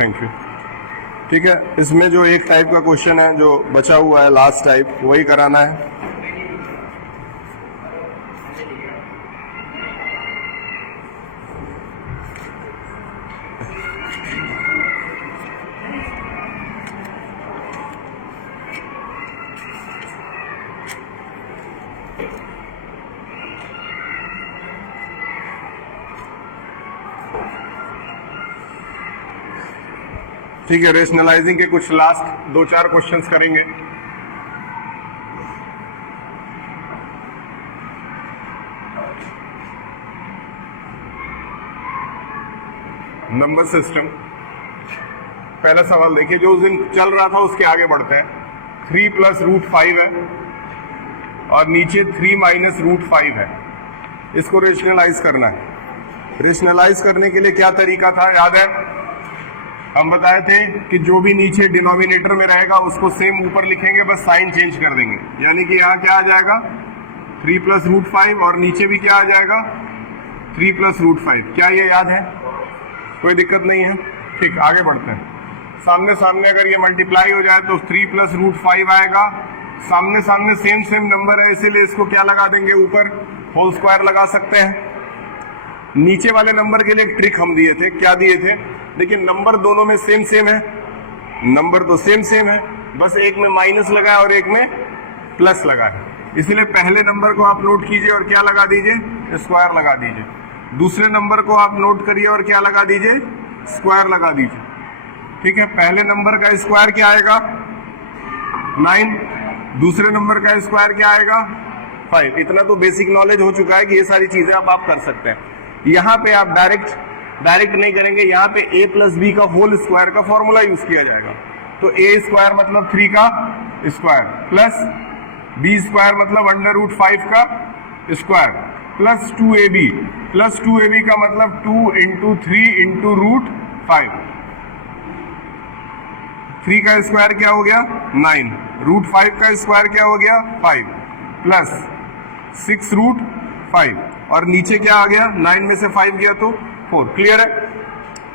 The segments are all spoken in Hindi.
Thank you. ठीक है, इसमें जो एक टाइप का क्वेश्चन है जो बचा हुआ है लास्ट टाइप, वही कराना है। ठीक है, रेशनलाइजिंग के कुछ लास्ट 2-4 क्वेश्चंस करेंगे। नंबर सिस्टम, पहला सवाल देखिए, जो उस दिन चल रहा था उसके आगे बढ़ते हैं। 3 + √5 है और नीचे 3 - √5 है। इसको रेशनलाइज करना है। रेशनलाइज करने के लिए क्या तरीका था, याद है? हम बताए थे कि जो भी नीचे डिनोमिनेटर में रहेगा उसको सेम ऊपर लिखेंगे, बस साइन चेंज कर देंगे। यानी कि यहाँ क्या आ जाएगा, 3 + √5 और नीचे भी क्या आ जाएगा, 3 + √5। क्या ये याद है? कोई दिक्कत नहीं है। ठीक, आगे बढ़ते हैं। सामने सामने अगर ये मल्टीप्लाई हो जाए तो 3 + √5 आएगा। सामने सामने सेम नंबर है, इसीलिए इसको क्या लगा देंगे, ऊपर होल स्क्वायर लगा सकते हैं। नीचे वाले नंबर के लिए एक ट्रिक हम दिए थे, क्या दिए थे? देखिए, नंबर दोनों में सेम है, नंबर तो सेम है, बस एक में माइनस लगा है और एक में प्लस लगा है। इसलिए पहले नंबर को आप नोट कीजिए और क्या लगा दीजिए, स्क्वायर लगा दीजिए। दूसरे नंबर को आप नोट करिए और क्या लगा दीजिए, स्क्वायर लगा दीजिए। ठीक है, पहले नंबर का स्क्वायर क्या आएगा, 9। दूसरे नंबर का स्क्वायर क्या आएगा, 5। इतना तो बेसिक नॉलेज हो चुका है कि ये सारी चीजें आप कर सकते हैं। यहाँ पे आप डायरेक्ट नहीं करेंगे, यहाँ पे a + b का होल स्क्वायर का फॉर्मूला यूज किया जाएगा। तो a² मतलब 3 का स्क्वायर प्लस b² मतलब √5 का स्क्वायर प्लस 2ab का मतलब 2 × 3 × √5। 3 का स्क्वायर क्या हो गया, 9। √5 का स्क्वायर क्या हो गया, 5 प्लस 6 √5 और नीचे क्या आ गया, 9 में से 5 गया तो 4। क्लियर है?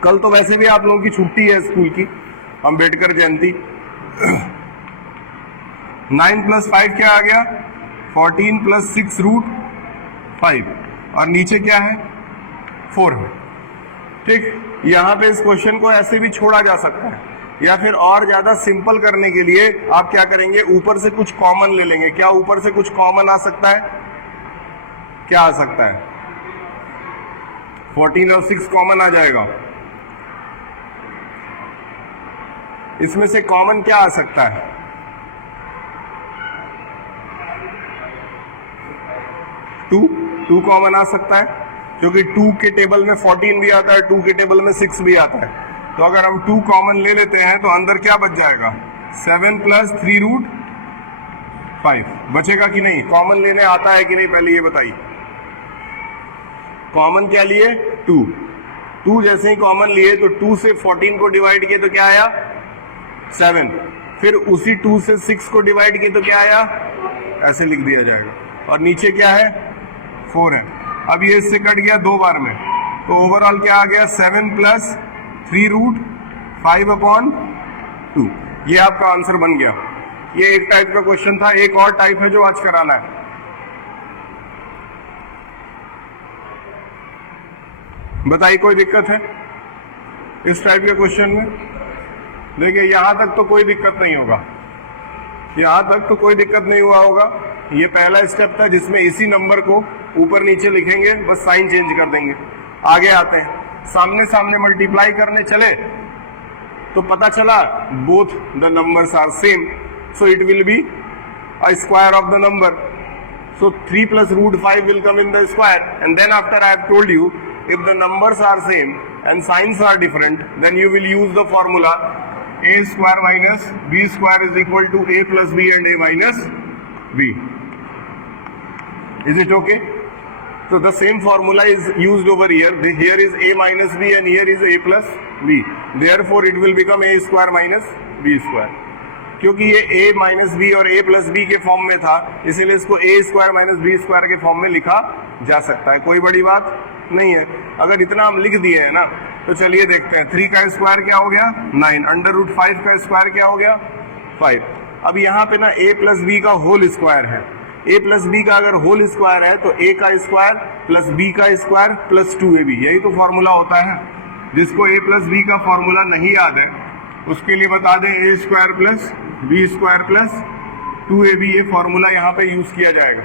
कल तो वैसे भी आप लोगों की छुट्टी है स्कूल की, अंबेडकर जयंती। 9 + 5 क्या आ गया, 14 + 6 √5 और नीचे क्या है, 4 है। ठीक, यहां पे इस क्वेश्चन को ऐसे भी छोड़ा जा सकता है, या फिर और ज्यादा सिंपल करने के लिए आप क्या करेंगे, ऊपर से कुछ कॉमन ले लेंगे। क्या ऊपर से कुछ कॉमन आ सकता है? क्या आ सकता है, 14 और 6 कॉमन आ जाएगा। इसमें से कॉमन क्या आ सकता है, 2 कॉमन आ सकता है, क्योंकि 2 के टेबल में 14 भी आता है, 2 के टेबल में 6 भी आता है। तो अगर हम 2 कॉमन ले लेते हैं तो अंदर क्या बच जाएगा, 7 + 3 √5 बचेगा कि नहीं? कॉमन लेने आता है कि नहीं, पहले ये बताइए। कॉमन क्या लिए, 2 जैसे ही कॉमन लिए तो 2 से 14 को डिवाइड किए तो क्या आया, 7। फिर उसी 2 से 6 को डिवाइड किए तो क्या आया, ऐसे लिख दिया जाएगा। और नीचे क्या है, 4 है। अब ये इससे कट गया 2 बार में, तो ओवरऑल क्या आ गया, 7 + 3 √5/2। ये आपका आंसर बन गया। ये एक टाइप का क्वेश्चन था। एक और टाइप है जो आज कराना है। बताइए, कोई दिक्कत है इस टाइप के क्वेश्चन में? देखिए, यहां तक तो कोई दिक्कत नहीं होगा, यहां तक तो कोई दिक्कत नहीं हुआ होगा। ये पहला स्टेप था जिसमें इसी नंबर को ऊपर नीचे लिखेंगे, बस साइन चेंज कर देंगे। आगे आते हैं, सामने सामने मल्टीप्लाई करने चले तो पता चला both the numbers are same, so it will be a square of the number. So 3 + √5 will come in the square, and then after I have told you, if the numbers are same and signs are different, then you will use the formula a² - b² is equal to a + b and a minus b. Is it okay? So the same formula is used over here. Here is a minus b and here is a plus b. Therefore it will become a² minus b². क्योंकि ये a माइनस बी और a प्लस बी के फॉर्म में था, इसीलिए इसको a² - b² के फॉर्म में लिखा जा सकता है। कोई बड़ी बात नहीं है। अगर इतना हम लिख दिए है ना, तो चलिए देखते हैं। 3 का स्क्वायर क्या हो गया 9, अंडर रूट 5 का स्क्वायर क्या हो गया 5। अब यहाँ पे ना a प्लस बी का होल स्क्वायर है। a प्लस बी का अगर होल स्क्वायर है तो a का स्क्वायर प्लस b का स्क्वायर प्लस 2ab, यही तो फॉर्मूला होता है। जिसको a प्लस बी का फॉर्मूला नहीं याद है उसके लिए बता दें, a square plus B square plus 2ab, ये फॉर्मूला यहाँ पे यूज किया जाएगा।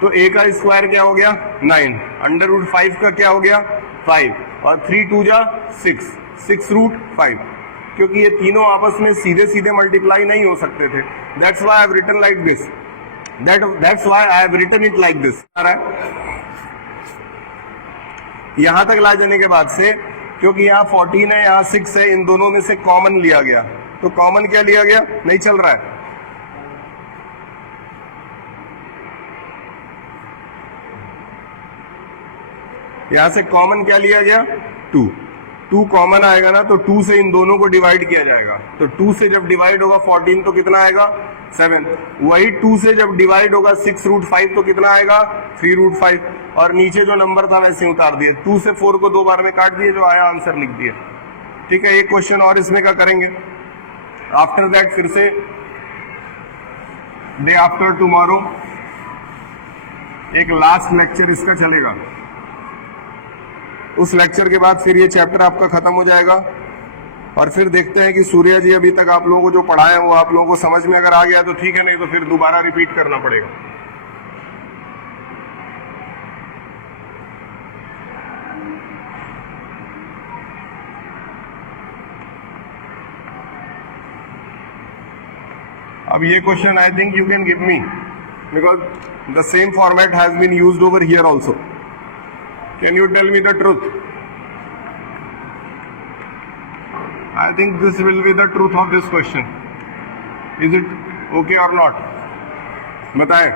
तो a का स्क्वायर क्या हो गया 9, अंडर रूट 5 का क्या हो गया 5, और 3 2 जा 6 रूट 5, क्योंकि ये तीनों आपस में सीधे सीधे मल्टीप्लाई नहीं हो सकते थे। That's why I have written like this, that's why I have written it like this. यहां तक ला जाने के बाद से, क्योंकि यहाँ 14 है यहाँ 6 है, इन दोनों में से कॉमन लिया गया, तो कॉमन क्या लिया गया, नहीं चल रहा है। यहां से कॉमन क्या लिया गया 2 कॉमन आएगा ना, तो 2 से इन दोनों को डिवाइड किया जाएगा। तो 2 से जब डिवाइड होगा 14 तो कितना आएगा 7। वही 2 से जब डिवाइड होगा 6 रूट 5 तो कितना आएगा 3 रूट 5, और नीचे जो नंबर था वैसे उतार दिए। 2 से 4 को 2 बार में काट दिए, जो आया आंसर लिख दिया। ठीक है, एक क्वेश्चन और इसमें क्या करेंगे। आफ्टर दैट फिर से डे आफ्टर टुमारो एक लास्ट लेक्चर इसका चलेगा। उस लेक्चर के बाद फिर ये चैप्टर आपका खत्म हो जाएगा, और फिर देखते हैं कि सूर्या जी अभी तक आप लोगों को जो पढ़ाए वो आप लोगों को समझ में अगर आ गया तो ठीक है, नहीं तो फिर दोबारा रिपीट करना पड़ेगा। अब ये question I think you can give me, because the same format has been used over here also. Can you tell me the truth? I think this will be the truth of this question. Is it okay or not? बताएं।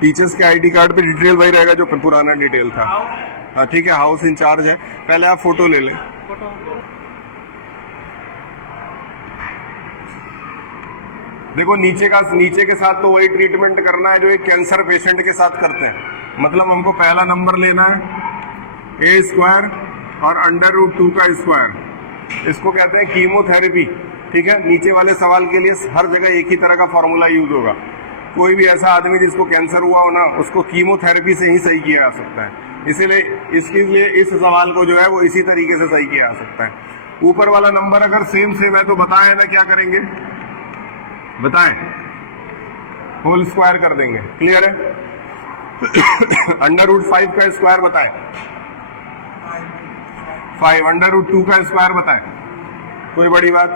टीचर्स के आईडी कार्ड पे डिटेल वही रहेगा जो पुराना डिटेल था। हाँ ठीक है, हाउस इंचार्ज है। पहले आप फोटो ले लें। देखो नीचे के साथ तो वही ट्रीटमेंट करना है जो एक कैंसर पेशेंट के साथ करते हैं। मतलब हमको पहला नंबर लेना है a स्क्वायर और अंडर रूट 2 का स्क्वायर, इसको कहते हैं कीमोथेरेपी। ठीक है, नीचे वाले सवाल के लिए हर जगह एक ही तरह का फॉर्मूला यूज होगा। कोई भी ऐसा आदमी जिसको कैंसर हुआ हो ना, उसको कीमोथेरेपी से ही सही किया जा सकता है। इसीलिए इसके लिए इस सवाल को जो है वो इसी तरीके से सही किया जा सकता है। ऊपर वाला नंबर अगर सेम है तो बताएं ना क्या करेंगे, बताएं, होल स्क्वायर कर देंगे। क्लियर है? अंडर रूट 5 का स्क्वायर बताएं, 5 अंडर रूट 2 का स्क्वायर बताएं, कोई बड़ी बात।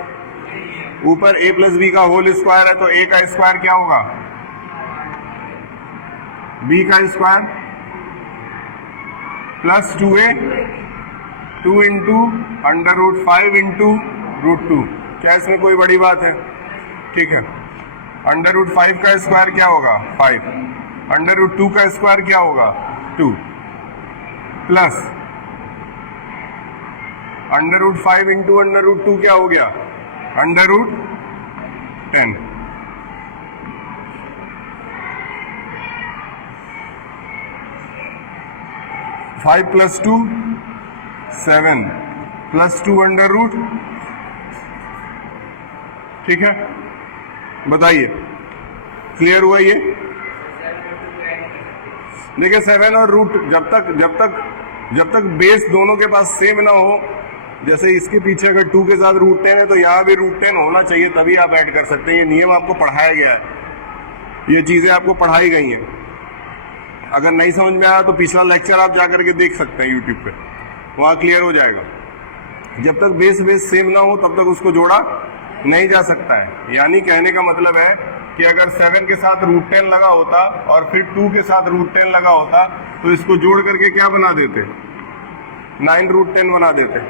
ऊपर a प्लस बी का होल स्क्वायर है तो a का स्क्वायर क्या होगा b का square plus 2a, 2 into under root 5 into root 2। क्या इसमें कोई बड़ी बात है? ठीक है, अंडर रूट 5 का स्क्वायर क्या होगा 5, अंडर रूट 2 का स्क्वायर क्या होगा 2, plus under root 5 into under root 2 क्या हो गया under root 10। Five plus 2 7 plus 2 under root. ठीक है, बताइए क्लियर हुआ ये? देखिए 7 और रूट जब तक बेस दोनों के पास सेम ना हो, जैसे इसके पीछे अगर 2 के साथ रूट 10 है तो यहाँ भी रूट 10 होना चाहिए, तभी आप ऐड कर सकते हैं। ये नियम आपको पढ़ाया गया है, ये चीजें आपको पढ़ाई गई हैं। अगर नहीं समझ में आया तो पिछला लेक्चर आप जाकर के देख सकते हैं यूट्यूब पे, वहां क्लियर हो जाएगा। जब तक बेस सेम ना हो तब तक उसको जोड़ा नहीं जा सकता है। यानी कहने का मतलब है कि अगर 7 के साथ रूट 10 लगा होता और फिर 2 के साथ रूट 10 लगा होता तो इसको जोड़ करके क्या बना देते 9 रूट 10 बना देते।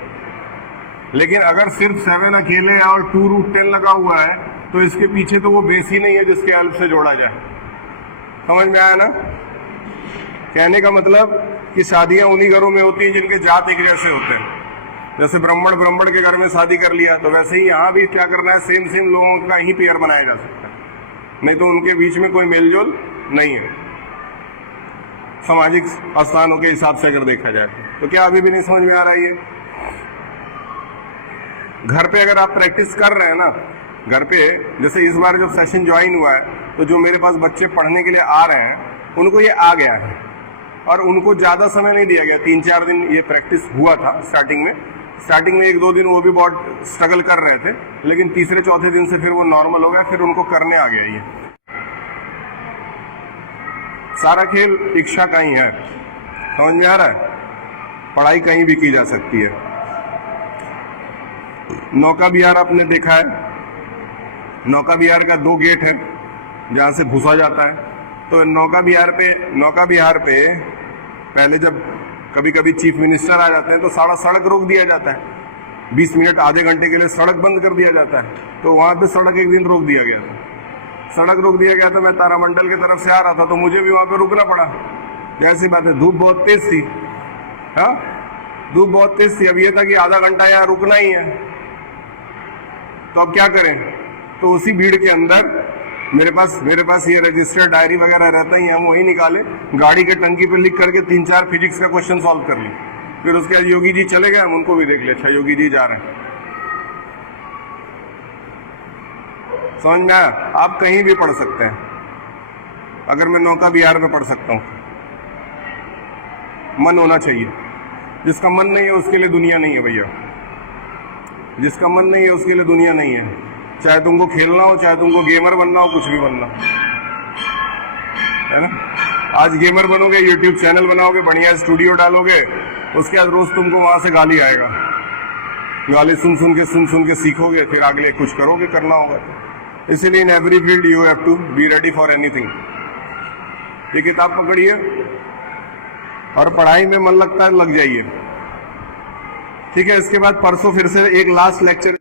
लेकिन अगर सिर्फ 7 अकेले है और 2 रूट 10 लगा हुआ है तो इसके पीछे तो वो बेस ही नहीं है जिसके हेल्प से जोड़ा जाए। समझ में आया ना? कहने का मतलब कि शादियां उन्हीं घरों में होती हैं जिनके जात एक जैसे होते हैं। जैसे ब्राह्मण के घर में शादी कर लिया तो वैसे ही यहाँ भी क्या करना है, सेम लोगों का ही पेयर बनाया जा सकता है। नहीं तो उनके बीच में कोई मेलजोल नहीं है सामाजिक स्थानों के हिसाब से अगर देखा जाए तो। क्या अभी भी नहीं समझ में आ रहा है ये? घर पे अगर आप प्रैक्टिस कर रहे हैं ना, घर पे जैसे इस बार जब सेशन ज्वाइन हुआ है तो जो मेरे पास बच्चे पढ़ने के लिए आ रहे हैं उनको ये आ गया है और उनको ज्यादा समय नहीं दिया गया। 3-4 दिन ये प्रैक्टिस हुआ था स्टार्टिंग में 1-2 दिन वो भी बहुत स्ट्रगल कर रहे थे, लेकिन तीसरे चौथे दिन से फिर वो नॉर्मल हो गया, फिर उनको करने आ गया। ये सारा खेल इच्छा का ही है, समझ में आ रहा है? पढ़ाई कहीं भी की जा सकती है। नौका विहार आपने देखा है, नौका विहार का 2 गेट है जहां से घुसा जाता है। तो नौका विहार पे पहले जब कभी कभी चीफ मिनिस्टर आ जाते हैं तो सारा सड़क रोक दिया जाता है, 20 मिनट आधे घंटे के लिए सड़क बंद कर दिया जाता है। तो वहां पे सड़क एक दिन रोक दिया गया था, सड़क रोक दिया गया था। मैं तारामंडल की तरफ से आ रहा था तो मुझे भी वहां पे रुकना पड़ा। जैसी बात है, धूप बहुत तेज थी, हाँ धूप बहुत तेज थी। अब ये था कि आधा घंटा यहाँ रुकना ही है, तो अब क्या करें? तो उसी भीड़ के अंदर मेरे पास ये रजिस्टर्ड डायरी वगैरह रहता ही, हम वही निकाले, गाड़ी के टंकी पे लिख करके 3-4 फिजिक्स का क्वेश्चन सॉल्व कर ली। फिर उसके बाद योगी जी चले गए, हम उनको भी देख लिया, अच्छा योगी जी जा रहे हैं। समझ में आया? आप कहीं भी पढ़ सकते हैं। अगर मैं नौका विहार में पढ़ सकता हूं, मन होना चाहिए। जिसका मन नहीं है उसके लिए दुनिया नहीं है भैया, जिसका मन नहीं है उसके लिए दुनिया नहीं है। चाहे तुमको खेलना हो, चाहे तुमको गेमर बनना हो, कुछ भी बनना है ना। आज गेमर बनोगे, यूट्यूब चैनल बनाओगे, बढ़िया स्टूडियो डालोगे, उसके बाद रोज तुमको वहां से गाली आएगा, गाली सुन सुन के सीखोगे, फिर आगे कुछ करोगे, करना होगा। इसीलिए in every field you have to be ready for anything. ये किताब पकड़िए और पढ़ाई में मन लगता है लग जाइए, ठीक है। इसके बाद परसों फिर से एक लास्ट लेक्चर